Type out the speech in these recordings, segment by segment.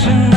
attention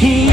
He